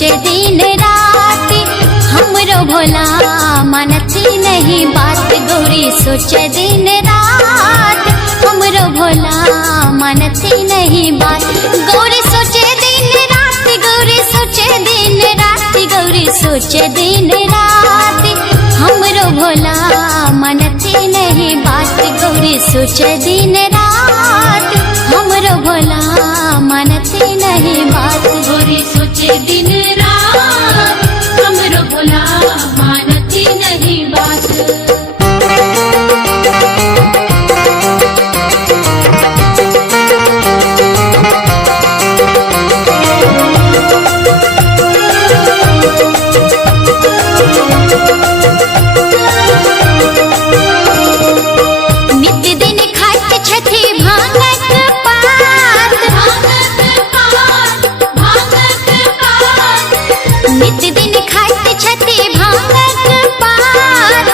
सोचे दिन रात हमरो भोला मानती नहीं बात गौरी सोचे दिन रात हमरो भोला मानती नहीं बात गौरी सोचे दिन रात गौरी सोचे दिन रात गौरी सोचे दिन रात हमरो भोला मानती नहीं बात गौरी सोचे दिन रात हमरो भोला मानती नहीं बात गौरी सोचे दिन रात हमरो भोला मानती नहीं बात। नित्य दिन खाते छथि भांगक पात नित्य दिन खाते छथि भांगक पात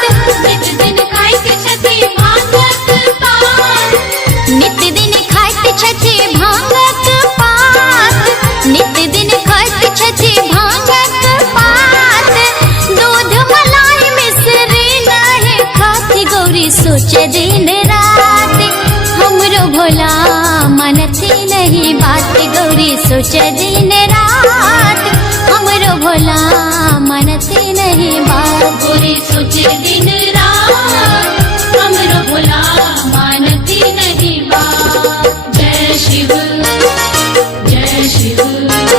नित्य दिन खाते छथि भांगक पात नित्य दिन खाते छथि भांगक पात दूध मलाई मिश्री नहीं खाती गौरी सोचे दिन रात हमरो भोला मानती नहीं बात गौरी सोचे दिन रात हमरो भोला मानती नहीं बात गौरी सोचे दिन रात हमरो भोला मानती नहीं बात। जय शिव जय शिव महादेव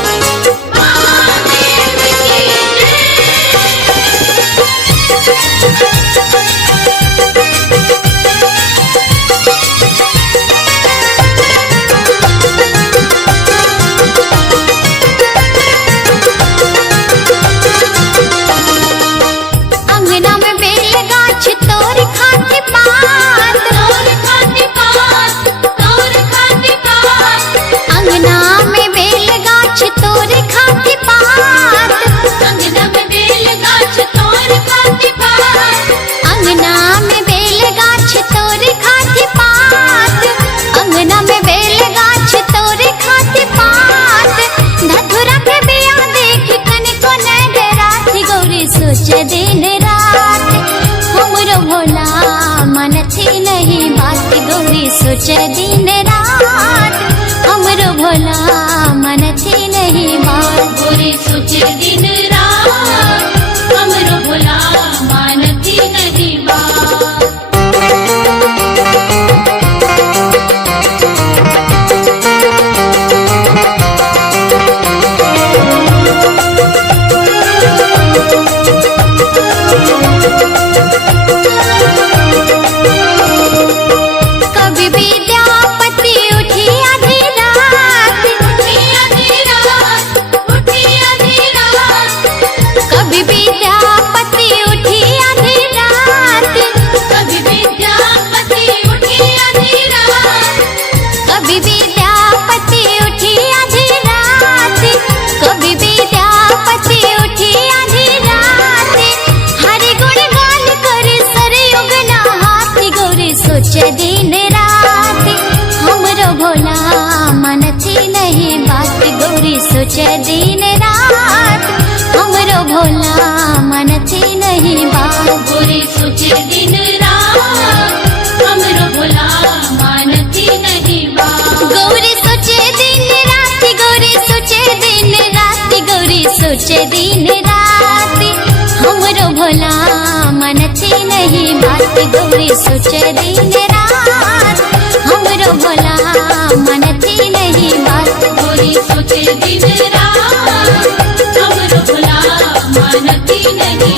की सोचे दिन रात हमरो भोला मानती नहीं बात गौरी सोचे दिन रात हमरो भोला मानती नहीं बात गौरी सोचे दिन रात हमरो भोला मानती नहीं बात। सोचे दिन रात हमरो भोला मानती नहीं बात गौरी सोचे दिन रात हमरो भोला मानती नहीं बात गौरी सोचे दिन रात हमरो भोला मानती नहीं बात गौरी सोचे दिन रात गौरी सोचे दिन रात गौरी सोचे दिन रात हमरो भोला मानती नहीं बात गौरी सोचे दिन रात हमरो भोला मानती नहीं बात गौरी सोचे दिन रात हमरो भोला मानती नहीं।